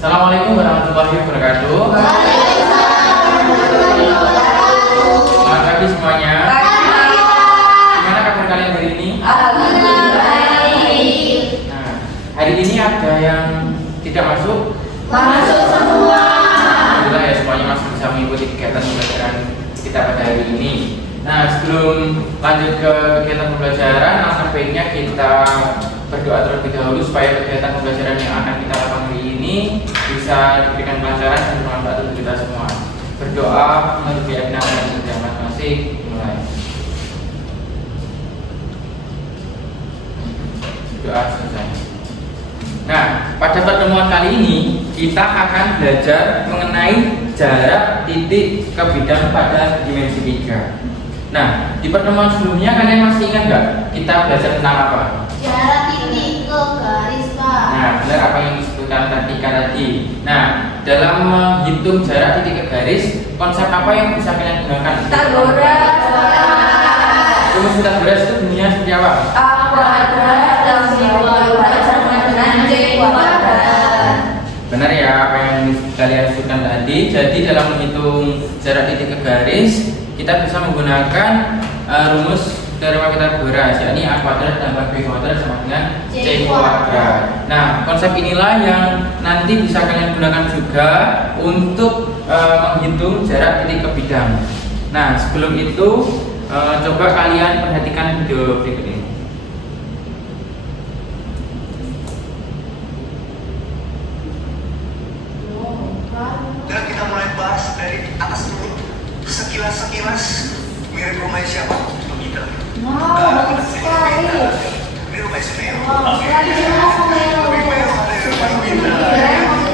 Assalamualaikum warahmatullahi wabarakatuh. Selamat pagi semuanya. Gimana kabar kalian hari ini? Nah, hari ini ada yang tidak masuk? Masuk semua. Alhamdulillah ya, semuanya masih bisa mengikuti kegiatan pembelajaran kita pada hari ini. Nah, sebelum lanjut ke kegiatan pembelajaran, alangkah baiknya kita berdoa terlebih dahulu supaya kegiatan pembelajaran yang akan kita lakukan hari ini bisa diberikan kelancaran dan bermanfaat untuk kita semua. Berdoa menurut keyakinan dan jamat masih mulai. Doa selesai. Nah, pada pertemuan kali ini kita akan belajar mengenai jarak titik ke bidang pada dimensi 3. Nah, di pertemuan sebelumnya kalian masih ingat nggak kita belajar tentang apa? Jarak titik ke garis, Pak. Nah, benar apa yang disebutkan tadi. Nah, dalam menghitung jarak titik ke garis, konsep apa yang bisa kalian gunakan? Pitagoras. Rumus Pitagoras itu bunyinya seperti apa? A kuadrat plus B kuadrat sama dengan C kuadrat. Benar ya apa yang kalian sebutkan tadi. Jadi dalam menghitung jarak titik ke garis, kita bisa menggunakan rumus teorema Pitagoras, yakni A kuadrat tambah B kuadrat sama dengan C kuadrat. Nah, konsep inilah yang nanti bisa kalian gunakan juga untuk menghitung jarak titik ke bidang. Nah, sebelum itu coba kalian perhatikan video berikut ini. Dan kita mulai bahas dari atas dulu. Sekilas mirip rumah siapa? Kita. Wow, bagus sekali. Ini rumah Suneo. Lagi jelas Suneo.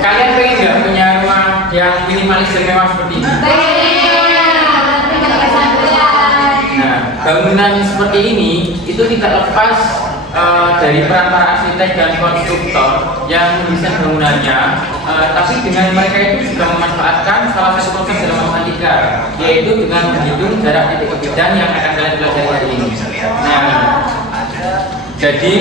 Kalian pengen nggak punya rumah yang minimalis dan mewah seperti ini? Nah, bangunan seperti ini itu tidak lepas dari peran para arsitek dan konstruktor yang mendesain bangunannya, tapi dengan mereka itu juga memanfaatkan salah satu konsep dalam matematika, yaitu dengan menghitung jarak titik ke bidang yang akan kalian pelajari hari ini. Nah, jadi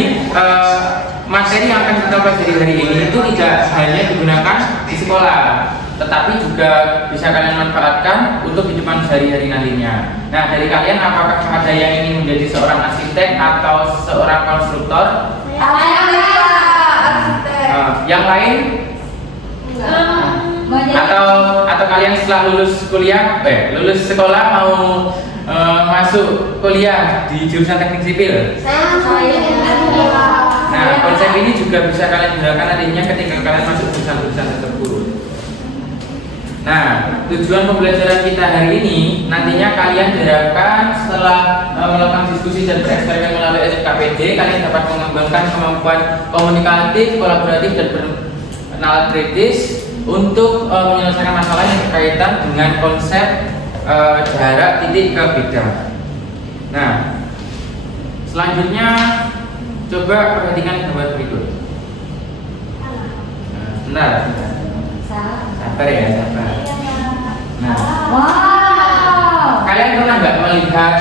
materi yang akan kita pelajari hari ini itu tidak hanya digunakan di sekolah, tetapi juga bisa kalian manfaatkan untuk kehidupan sehari-hari nantinya. Nah, dari kalian apakah ada yang ingin menjadi seorang arsitek atau seorang konstruktor? Yang lain? Atau kalian setelah lulus kuliah, lulus sekolah mau masuk kuliah di jurusan teknik sipil? Nah, konsep ini juga bisa kalian gunakan nantinya ketika kalian masuk jurusan-jurusan tersebut. Nah, tujuan pembelajaran kita hari ini nantinya kalian diharapkan setelah melakukan diskusi dan bereksperimen melalui SKPD, kalian dapat mengembangkan kemampuan komunikatif, kolaboratif, dan bernalar kritis untuk menyelesaikan masalah yang berkaitan dengan konsep jarak titik ke bidang. Nah, selanjutnya coba perhatikan gambar berikut. Nah, sabar ya, sabar. Nah, kalian pernah nggak melihat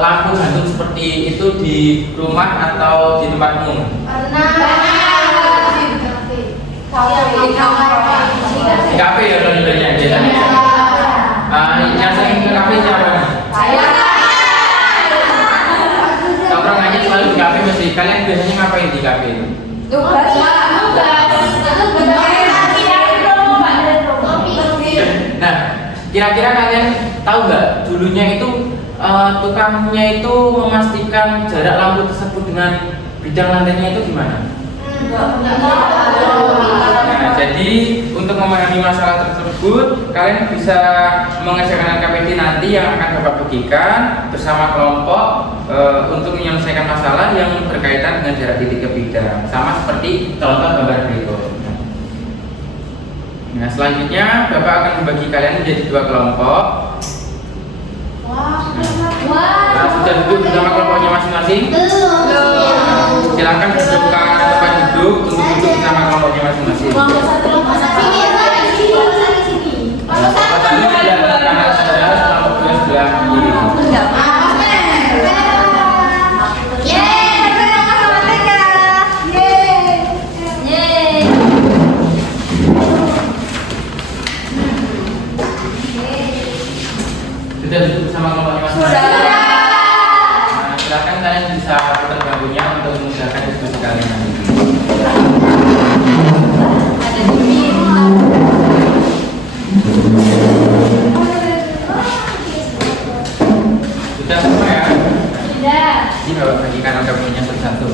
lampu gantung seperti itu di rumah atau di tempat umum? Di kafe ya contohnya biasanya. Yang sering ke kafe siapa? Tongkrongannya selalu di kafe mesti. Kalian biasanya ngapain di kafe itu? Nah, kira-kira kalian tahu nggak dulunya itu tukangnya itu memastikan jarak lampu tersebut dengan bidang lantainya itu gimana? Nah, jadi untuk memahami masalah tersebut, kalian bisa mengerjakan KPD nanti yang akan Bapak bagikan bersama kelompok untuk menyelesaikan masalah yang berkaitan dengan jarak titik ke bidang, sama seperti contoh gambar berikut. Nah, selanjutnya Bapak akan membagi kalian menjadi 2 kelompok. Nah, sudah duduk bersama kelompoknya masing-masing? Silakan dudukkan tempat duduk untuk duduk bersama kelompoknya masing-masing. Kelompok satu sebelah kanan saja, kelompok 2 sebelah kiri. Ini bapak bagikan LKPD-nya satu-satu.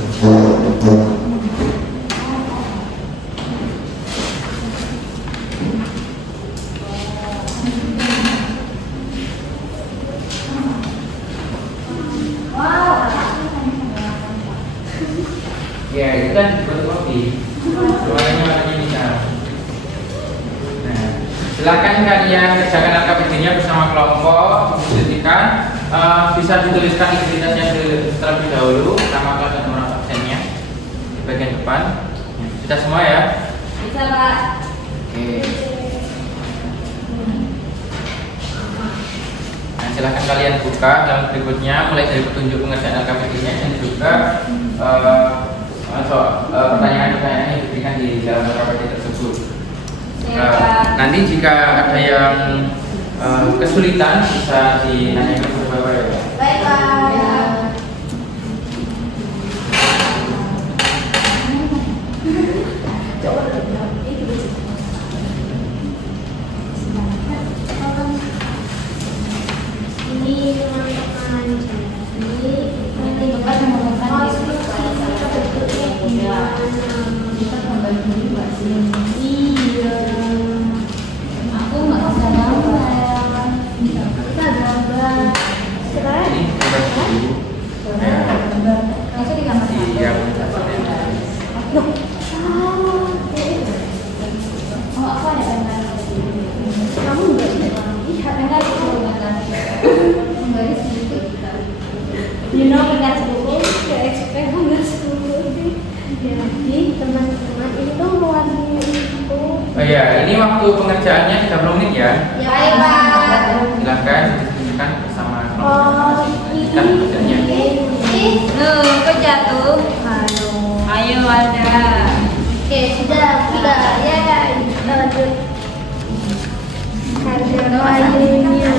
Ya, itu kan fotokopi. Makanya bisa. Nah, silakan kalian kerjakan LKPD-nya bersama kelompok, diskusikan. Bisa dituliskan identitasnya terlebih dahulu, nama kelas dan nomor absennya di bagian depan. Kita semua ya. Bisa, Pak. Oke. Nah, silakan kalian buka dalam berikutnya, mulai dari petunjuk pengerjaan LKPD-nya dan juga pertanyaan-pertanyaan yang diberikan di dalam LKPD tersebut. Nanti jika ada yang kesulitan bisa dinanyakan ke Bapak ya. Baik, Pak. Ini teman-teman, ini menentukan iya, aku nggak bisa gambar. Kita gambar. Ini gambar dulu. Ya. Itu di gambar. Iya. Oh, aku ada gambar. Kamu enggak enggak enggak sedikit. You know, enggak sepuluh, ya expect enggak sepuluh. Jadi teman-teman ini tuh mewarnai itu. Oh ya, ini waktu pengerjaannya 30 menit ya. Ya, baik, Pak. Silakan diskusikan bersama Oh, kita kerjanya. kok jatuh? Halo. Ayo, ada. Oke, sudah. Ya, lanjut. Harga kayunya.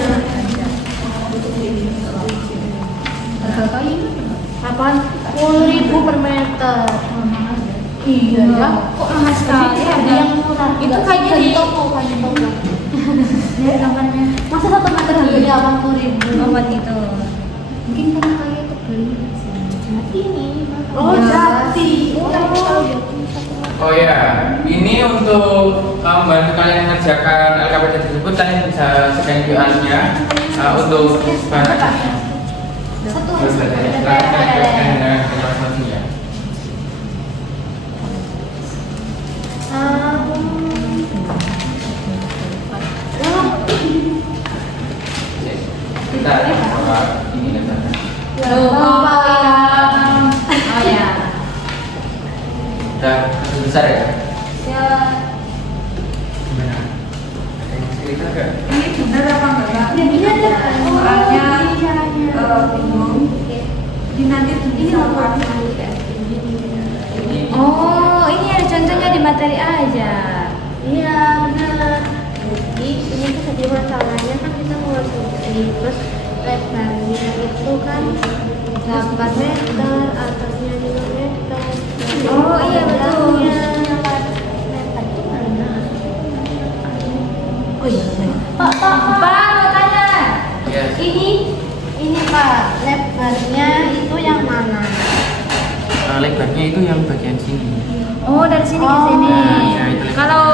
Harga kayu? Apaan? 10.000 per meter. Iya ya. Kok mahal sekali? Ada yang murah. Itu kayaknya di toko. Ya, namanya. Masa 1 meter harganya 80.000? Oh, itu. Mungkin karena kayu itu beli jati nih. Oh, jati. Oh ya, ini untuk membantu kalian mengerjakan LKPD tersebut, kalian bisa scan QR-nya untuk bahan acaranya. Silakan kalian scan dengan masing-masing ya. Kita ini letaknya. Oh ya. Udah besar ya? Ya. Gimana? Ada yang cerita nggak? Ini benar apa enggak? Ini ada. Soalnya bingung. di nanti Ini sama Ini Oh, ini ada contohnya di materi aja. Iya, benar. Jadi ini tuh tadi masalahnya kan kita mau langsung terus lebarnya itu kan 8 meter, atasnya 5 meter. Oh iya betul. Lebar itu mana? Oh iya. Pak, mau tanya. Yes. Ini Pak, lebarnya itu yang mana? Lebarnya itu yang bagian sini. Oh, dari sini ke sini. Iya, itu lebar. Kalau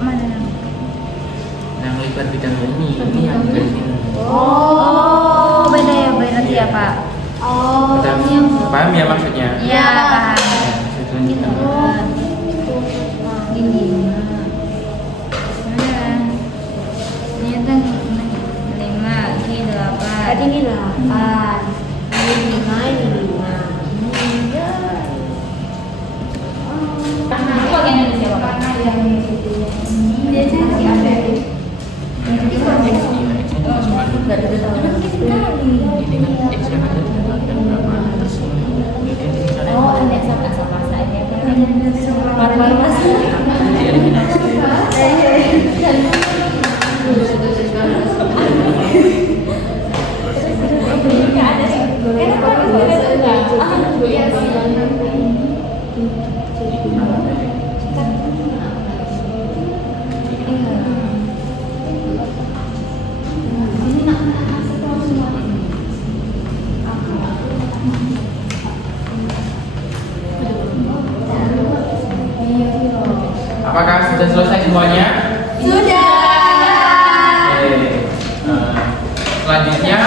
mana? Yang lebar bidang ini yang bagian sini. Oh, beda ya, berarti ya, Pak. Oh, Paham ya maksudnya? iya, paham. Saya tunjukkan. Ini. Ini kan 5, ini 8. Berarti ini 8. Ini 5, ini 5. Itu bagian Indonesia, Pak. Biasanya si ada ya. Ini kan X yang ada di dalam dan berapa terus kemudian Oh, ada sama-sama saja. Baru-baru masuk. dieliminasi. Nggak ada sih. Kenapa bisa enggak? Iya sih. semuanya? Sudah. Oke. Selanjutnya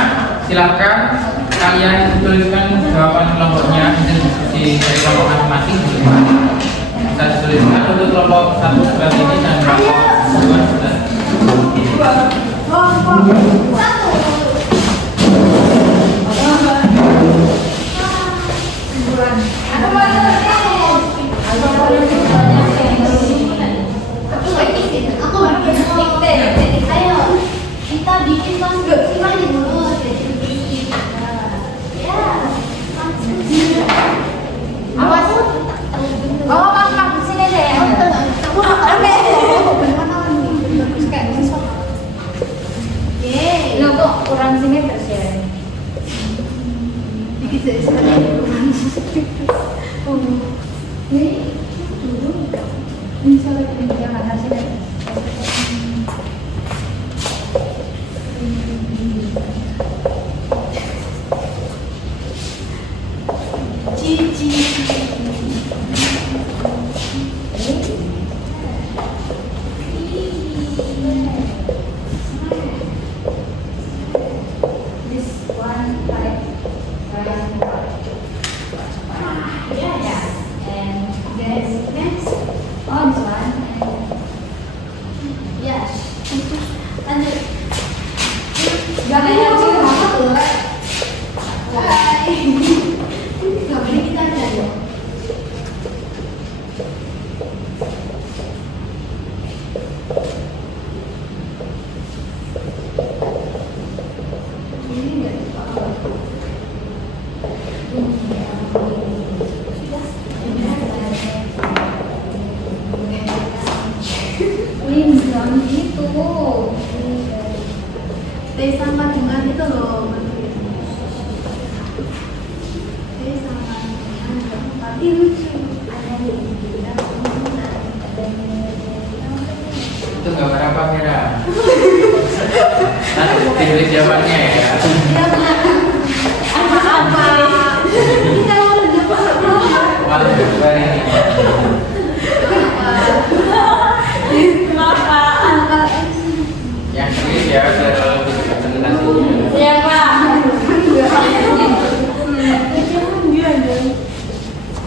silakan kalian tuliskan jawaban kelompoknya hasil diskusi dari kelompok masing-masing. Bisa dituliskan untuk kelompok 1 sebelah ini dan kelompok 2 sebelah Kita bikin konstruksi lagi dulu. Ya. Awas. Oh, Mak, sini deh. Kamu oke. Bagus kayak besok. Yeay. Lo kok kurang simetris ya? Dikit dari sana kurang simetris. Oh. Ini dulu. Bisa lagi jangan simetris. Cici. This one five. Yeah. And this next. Oh, this one. Yes. Lanjut. Gak ada yang apa tuh? Hai. Gak boleh kita aja dong. Ini nggak apa-apa. Wih, jangan gitu. T sama dengan itu loh. T sama dengan tapi lucu. itu gambar apa Vera? Nanti ditulis jawabannya ya. Apa? Kita udah dapat. Malah gambar ini. Kenapa? Yang tulis ya biar lebih presentasinya. Siapa?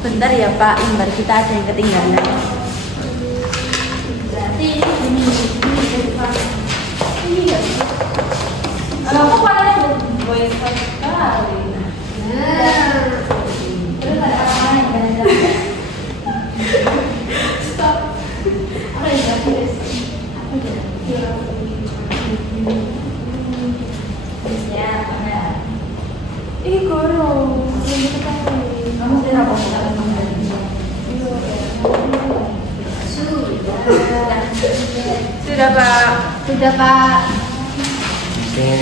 Bentar ya Pak, lembar kita ada yang ketinggalan. Berarti ini ya. Kok pada voice sekali? Terus ada orang lain kan? Stop. Apa yang tulis? Apa ya? Ya, ada. Ih, gorong. Kamu tidak mau Sudah Pak. Sudah Pak. Oke.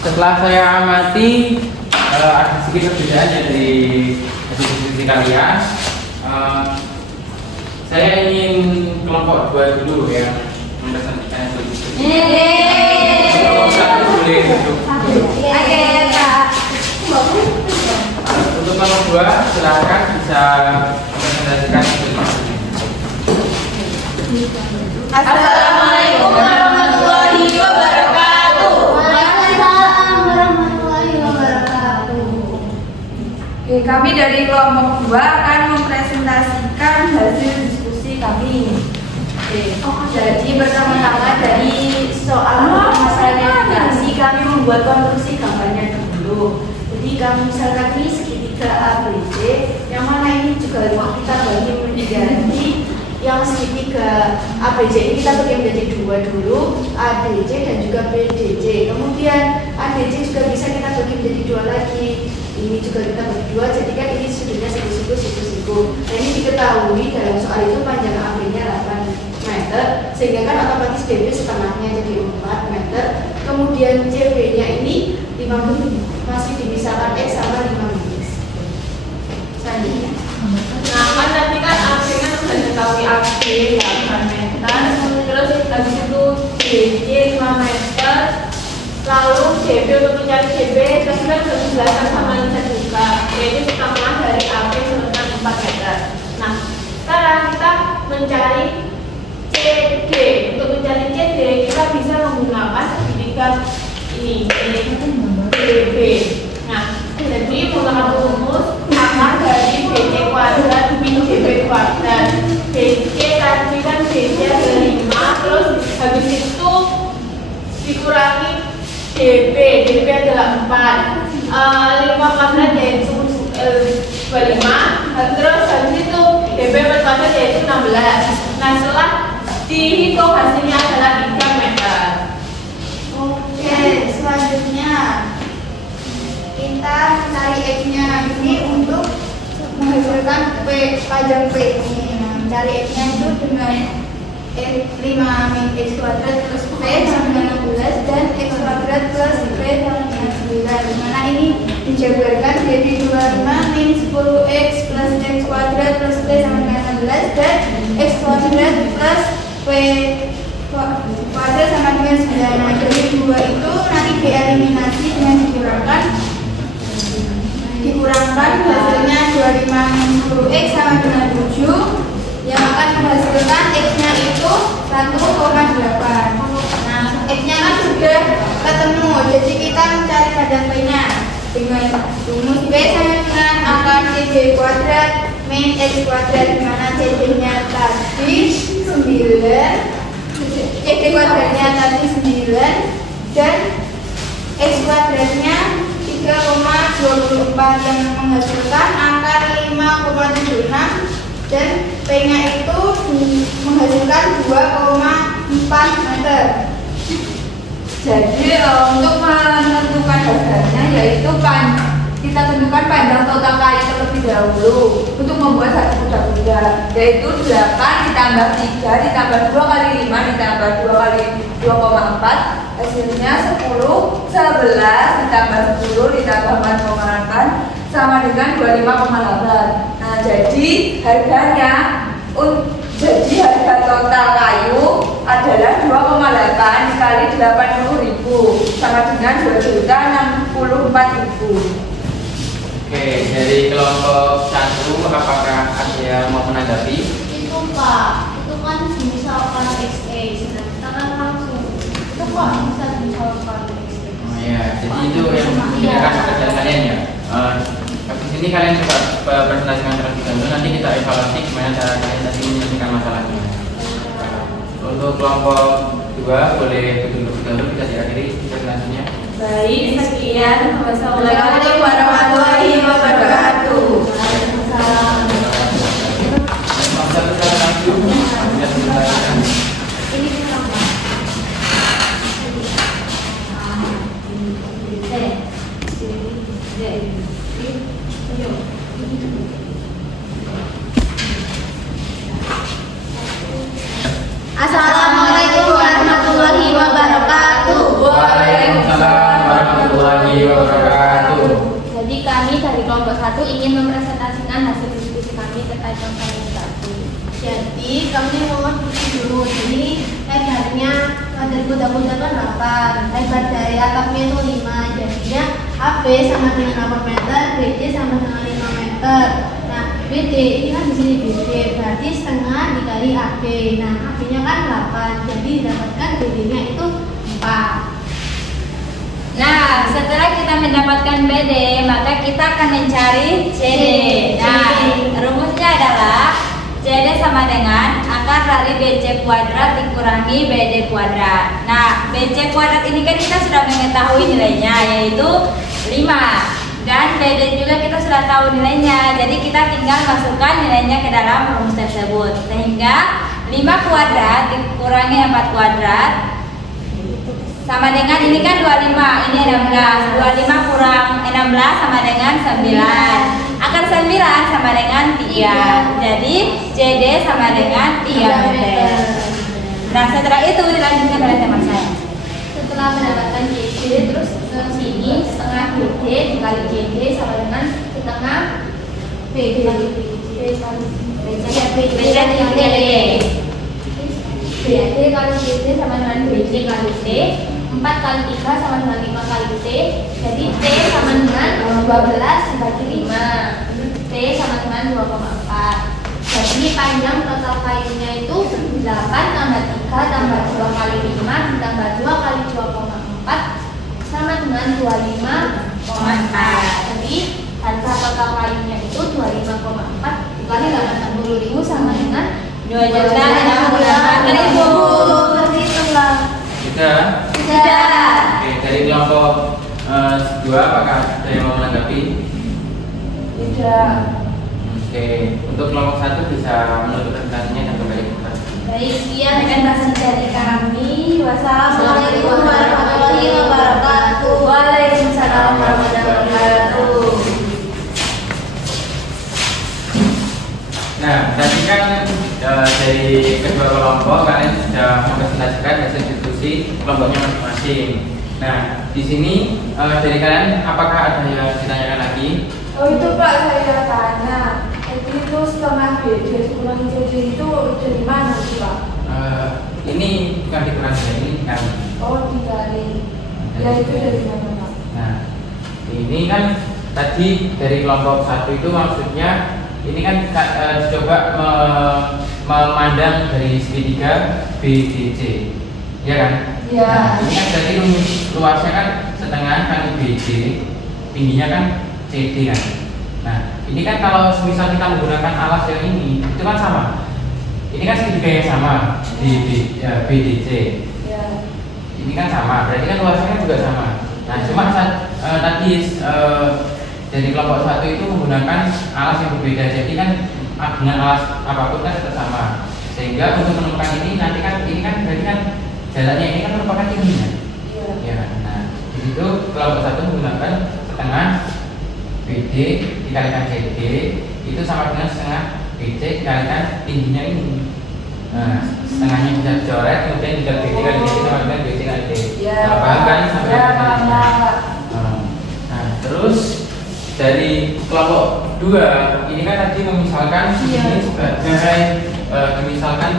Setelah saya amati ada sedikit perbedaan dari diskusi kalian. Saya ingin kelompok 2 dulu yang mempresentasikan hasil diskusi. Kelompok 1 boleh duduk. Oke, Pak. Untuk kelompok 2 silakan bisa mempresentasikan hasil diskusi. Assalamualaikum warahmatullahi wabarakatuh. Waalaikumsalam warahmatullahi wabarakatuh. Oke, kami dari kelompok 2 akan mempresentasikan hasil diskusi kami. Jadi pertama-tama dari soal masalah navigasi kami membuat konstruksi gambarnya dulu. Jadi kami misalkan ini segitiga ABC, yang mana ini juga kita bagi menjadi yang segitiga ABC ini kita bagi menjadi 2 dulu, ADC dan juga BDC. Kemudian ADC juga bisa kita bagi menjadi 2 lagi. Ini juga kita bagi 2, jadi kan ini sudutnya siku-siku. Nah ini diketahui dalam soal itu panjang AB-nya 8 meter, sehingga kan otomatis BB setengahnya jadi 4 meter. Kemudian CB-nya ini 5 menit, masih dipisahkan X sama 5 menit. Selanjutnya. Nah, kan tadi kan AB kan sudah diketahui AB 8 meter, terus habis itu DJ 5 meter, lalu JB untuk mencari JB, terus kan sudah dijelaskan sama Lisa juga, yaitu setengah dari AB sebesar 4 meter. Nah, sekarang kita kan ini DB. Nah, jadi menggunakan rumus akar dari BC kuadrat min DB kuadrat. BC tadi kan BC ada 5, terus habis itu dikurangi DB adalah 4. 5 kuadrat yaitu 25, terus habis itu DB kuadrat yaitu 16. Nah, setelah dihitung hasilnya adalah 3 meter. Oke, selanjutnya kita mencari X-nya ini untuk menghasilkan panjang P ini. Nah, mencari X-nya itu dengan 5 min X kuadrat plus P sama dengan 16 dan X kuadrat plus P sama dengan 9. Dimana ini dijabarkan jadi 25 min 10X plus X kuadrat plus P sama dengan 16 dan X kuadrat plus P kuadrat sama dengan 9. Nah, dari 2 itu nanti dieliminasi dengan dikurangkan hasilnya 25 min 10X sama dengan 7 yang akan menghasilkan X-nya itu 1,8. Nah, X-nya kan sudah ketemu, jadi kita mencari panjang P-nya dengan rumus B sama dengan akar CB kuadrat min X kuadrat, dimana CB-nya tadi 9, CB kuadratnya tadi 9 dan X kuadratnya 3,24 yang menghasilkan akar 5,76 dan P-nya itu menghasilkan 2,4 meter. Jadi untuk menentukan dasarnya yaitu kita tentukan panjang total kayu terlebih dahulu untuk membuat satu kuda-kuda, yaitu 8 ditambah 3 ditambah 2 kali 5 ditambah 2 kali 2,4 hasilnya 10, 11 ditambah 10 ditambah 4,8 sama dengan 25,8. Nah, jadi harga total kayu adalah 2,8 dikali 80.000 sama dengan 2.064.000. Oke, dari kelompok 1 apakah ada yang mau menanggapi? Itu Pak, itu kan misalkan XA, kita kan langsung itu kok bisa misalkan XA. Oh ya, jadi itu yang membedakan pekerjaan kalian ya. Habis ini kalian coba presentasikan terlebih dahulu, nanti kita evaluasi gimana cara kalian tadi menyelesaikan masalahnya. Untuk kelompok 2 boleh duduk dahulu, kita diakhiri presentasinya. Baik, sekian. Wassalamualaikum warahmatullahi wabarakatuh. Assalamualaikum warahmatullahi wabarakatuh. Waalaikumsalam warahmatullahi wabarakatuh. Jadi kami dari kelompok 1 ingin mempresentasikan hasil diskusi kami terkait konten yang satu. Jadi kami mau diskusi dulu. Jadi lebarnya dari kuda-kuda kan 8, lebar dari atapnya itu 5. Jadinya AB sama dengan 8 meter, BC sama dengan 5 meter. Nah, BD ini kan di sini BD, berarti setengah dikali AB. Nah, AB-nya kan 8, jadi didapatkan BD-nya itu 4. Nah, setelah kita mendapatkan BD, maka kita akan mencari CD. Nah, rumusnya adalah CD sama dengan akar dari BC kuadrat dikurangi BD kuadrat. Nah, BC kuadrat ini kan kita sudah mengetahui nilainya, yaitu 5. Dan BD juga kita sudah tahu nilainya, jadi kita tinggal masukkan nilainya ke dalam rumus tersebut. Sehingga 5 kuadrat dikurangi 4 kuadrat sama dengan, ini kan 25, ini 16. 25 kurang 16 sama dengan 9. Akar 9 sama dengan 3. Jadi CD sama dengan 3 meter. Nah, setelah itu dilanjutkan oleh teman saya. Setelah mendapatkan JD, terus ke sini setengah BD dikali JD sama dengan setengah BD dikali BD kali BD kali JD sama dengan BD kali T. 4 kali 3 sama dengan 5 kali T. Jadi T sama dengan 12 dibagi 5. T sama dengan 2,4. Jadi panjang total kayunya itu 8 tambah 3 tambah 2 kali 5 ditambah 2 kali 2,4. sama dengan 25,4. Jadi harga total kayunya itu 25,4 dikali 80.000 sama dengan 2.068.000. Seperti itulah. Sudah? Sudah. Oke, dari kelompok 2 apakah ada yang mau menanggapi? Tidak. Oke, untuk kelompok 1 bisa menutup presentasinya dan kembali ke kelas. Baik, sekian Presentasi dari kami. Wassalamualaikum warahmatullahi wabarakatuh. Waalaikumsalam warahmatullahi wabarakatuh. Nah, tadi kan dari kedua kelompok kalian sudah mempresentasikan hasil diskusi kelompoknya masing-masing. Nah, di sini dari kalian apakah ada yang ditanyakan lagi? Oh itu Pak, saya tanya. Jadi itu setengah BD kurang CD itu dari mana sih Pak? Ini bukan dikurangi, ini kami. Oh dikali. Ya itu dari mana Pak? Nah, ini kan tadi dari kelompok 1 itu maksudnya ini kan coba memandang dari segitiga BDC, ya kan? Ya. Nah, ini kan berarti luasnya kan setengah kali BD, tingginya kan CD kan. Nah, ini kan kalau misal kita menggunakan alas yang ini, itu kan sama. Ini kan segitiga yang sama di BDC. Ya. Ini kan sama, berarti kan luasnya kan juga sama. Nah, cuma tadi dari kelompok 1 itu menggunakan alas yang berbeda, jadi kan dengan alas apapun kan tetap sama. Sehingga untuk menemukan ini nanti kan ini kan berarti kan jalannya ini kan merupakan tingginya. Iya. Ya, nah di situ kelompok 1 menggunakan setengah BD dikalikan CD itu sama dengan setengah BC dikalikan tingginya ini. Nah, setengahnya bisa dicoret, kemudian juga BD kali CD sama dengan BC kali D. Ya. Nah, paham kan sampai Ya, sini? Pak. Nah, terus dari kelompok 2 ini kan tadi memisalkan ini sebagai dimisalkan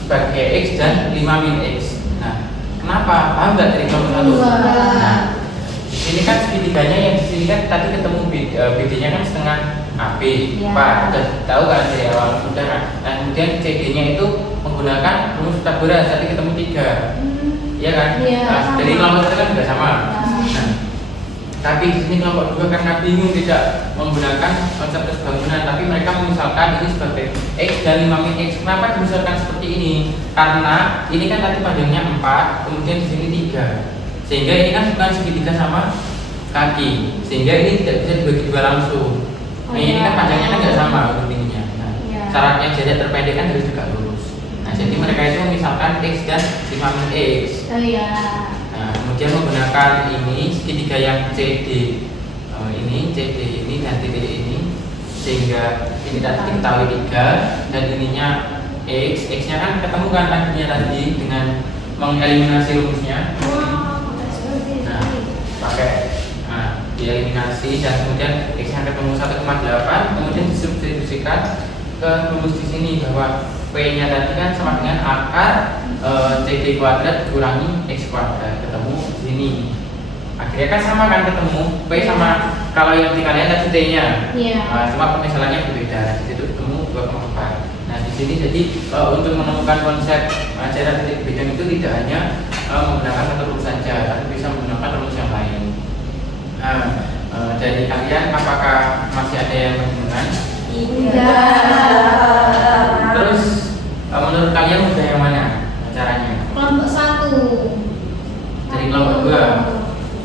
sebagai X dan 5 min X. Nah, kenapa? Paham nggak dari kelompok 1? Nah, ini kan segitiganya yang di sini kan tadi ketemu BD-nya kan setengah AB. Ya. Pak, udah tahu kan dari awal sudah kan. Nah, kemudian CD-nya itu menggunakan rumus Pythagoras tadi ketemu 3. Iya kan? Iya, Nah, sama. dari kelompok itu kan juga sama. Nah, tapi di sini kelompok 2 karena bingung tidak menggunakan konsep bangunan, tapi mereka memisalkan ini sebagai X dan 5 min X. Kenapa dimisalkan seperti ini? Karena ini kan tadi panjangnya 4, kemudian di sini 3. Sehingga ini kan bukan segitiga sama kaki, sehingga ini tidak bisa dibagi dua langsung. Nah, ini kan panjangnya kan tidak sama tingginya. Nah, Iya. syaratnya jarak terpendek kan harus juga lurus. Nah, jadi mereka itu misalkan X dan 5 min X. Oh iya. Nah, kemudian menggunakan ini segitiga yang CD ini CD ini dan titik ini, sehingga ini tadi diketahui 3 dan ininya X. X-nya kan ketemu kan tadinya tadi dengan mengeliminasi rumusnya. Nah, pakai dieliminasi dan kemudian X-nya ketemu 1,8, kemudian disubstitusikan ke rumus di sini bahwa P-nya tadi kan sama dengan akar CD kuadrat kurangi X kuadrat, ketemu di sini. Akhirnya kan sama kan ketemu P sama kalau yang dikalian tadi T-nya. Iya. Cuma pemisalannya berbeda. Di situ ketemu 2,4. Nah, di sini jadi untuk menemukan konsep jarak titik bidang itu tidak hanya menggunakan satu rumus saja, tapi bisa menggunakan rumus yang lain. Nah, dari kalian apakah masih ada yang kebingungan? Iya. Terus menurut kalian mudah yang mana caranya? Kelompok 1. Dari kelompok 2.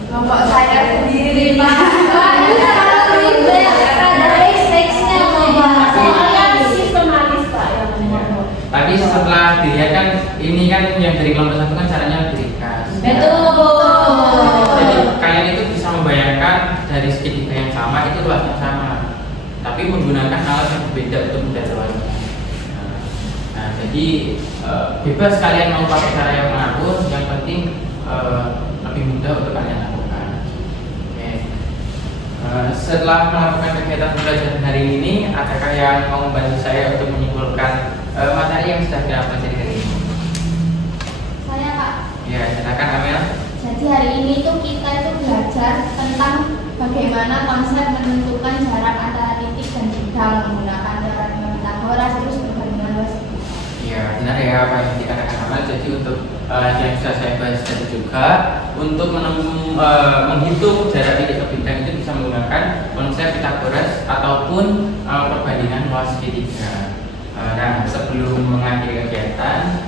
Kelompok saya sendiri Pak. Sistematis Pak yang ngomong. Tapi setelah dilihat kan ini kan yang dari kelompok 1 kan caranya lebih ringkas. Jadi kalian itu bisa membayangkan dari segitiga yang sama itu luasnya sama, tapi menggunakan alat yang berbeda untuk mendapatkannya. Nah, jadi bebas kalian mau pakai cara yang manapun, yang penting lebih mudah untuk kalian lakukan. Oke. Setelah melakukan kegiatan pembelajaran hari ini, adakah yang mau membantu saya untuk menyimpulkan materi yang sudah kita pelajari hari ini? Saya Pak. Ya, silakan Amel. Jadi hari ini tuh kita itu belajar tentang bagaimana konsep menentukan jarak antara titik dan bidang menggunakan teorema Pythagoras terus perbandingan luas. Ya, benar ya apa yang dikatakan Amel. Jadi untuk yang sudah saya bahas tadi juga. Untuk menghitung jarak titik ke bintang itu bisa menggunakan konsep Pythagoras ataupun perbandingan luas segitiga. Nah, sebelum mengakhiri kegiatan,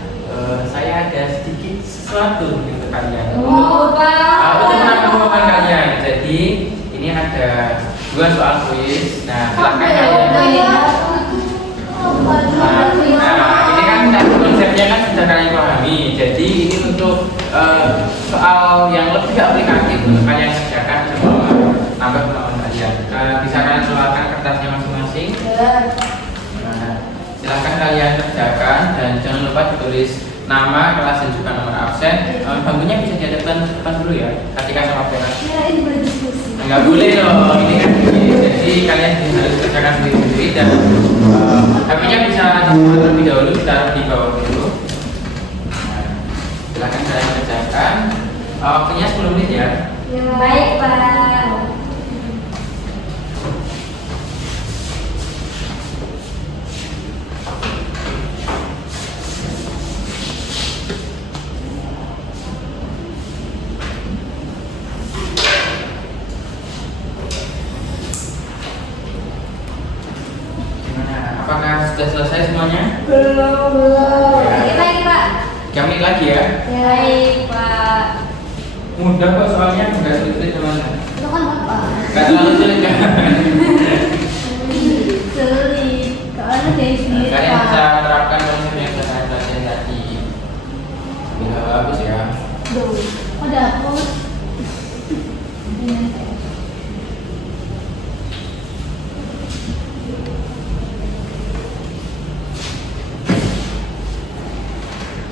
saya ada sedikit sesuatu untuk kalian. Untuk menambah kalian. Jadi ini ada 2 soal kuis. Nah, silakan kalian. Nah, ini kan konsepnya kan sudah kalian pahami. Jadi ini untuk soal yang lebih aplikatif untuk kalian kerjakan semua, nambah pengalaman kalian. Bisa kalian keluarkan kertasnya masing-masing. Nah, silakan kalian kerjakan dan jangan lupa ditulis nama, kelas dan juga nomor absen. Bangkunya bisa dihadapkan dulu ya, ketika sama pena. Ini berdiskusi. Enggak boleh loh, ini kan jadi kalian harus kerjakan sendiri-sendiri dan HP-nya bisa dibuat terlebih dahulu, ditaruh di bawah dulu. Nah, silakan kalian kerjakan. Waktunya 10 menit ya. Baik, Pak. Apakah sudah selesai semuanya? Belum. Dikit lagi, Pak. 3 menit lagi ya. Baik, Pak. Mudah kok soalnya, nggak sulit-sulit teman-teman. Itu kan Bapak. Nggak terlalu sulit kan? Sulit. Soalnya dari sendiri, Kalian Pak. bisa terapkan konsep yang sudah saya pelajari tadi. Bisa bagus ya. Duh. Oh, dapur.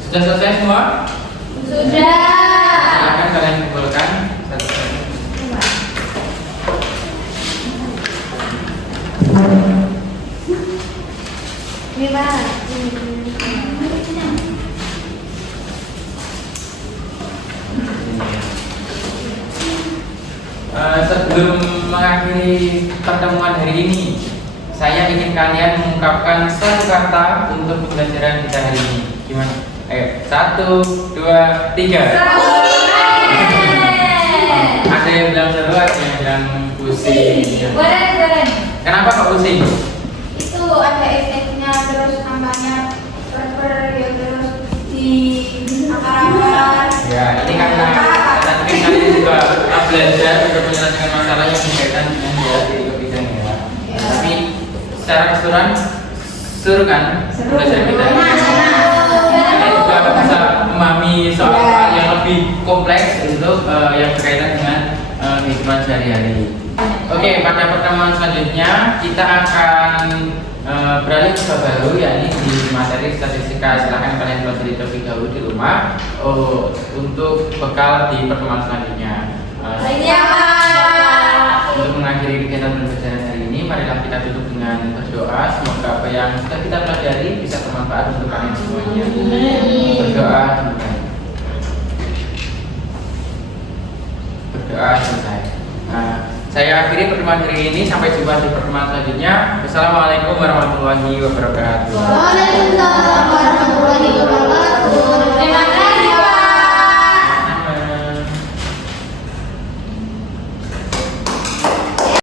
Sudah selesai semua? Sudah. Silakan kalian kumpulkan satu-satu. Ini, Pak. Sebelum mengakhiri pertemuan hari ini, saya ingin kalian mengungkapkan satu kata untuk pembelajaran kita hari ini. Gimana? Ayo, 1, 2, 3. Ada yang bilang seru, ada yang bilang pusing. Keren. Kenapa kok pusing? Itu ada efeknya, terus tambahnya ya terus di akar-akar. Ya, ini karena nanti kalian juga belajar untuk menyelesaikan masalah yang berkaitan dengan jarak titik ke bidang ya. Tapi secara keseluruhan seru kan belajar kita ini. Kalian juga bisa memahami soal yang lebih kompleks untuk yang berkaitan dengan kehidupan sehari-hari. Oke, pada pertemuan selanjutnya kita akan beralih ke baru, yakni di materi statistika. Silahkan kalian pelajari terlebih dahulu di rumah untuk bekal di pertemuan selanjutnya. Untuk mengakhiri kegiatan pembelajaran hari ini, marilah kita tutup dengan berdoa. Semoga apa yang sudah kita pelajari bisa bermanfaat untuk kalian semuanya. Berdoa. Berdoa selesai. Saya akhiri pertemuan hari ini. Sampai jumpa di pertemuan selanjutnya. Wassalamualaikum warahmatullahi wabarakatuh. Waalaikumsalam warahmatullahi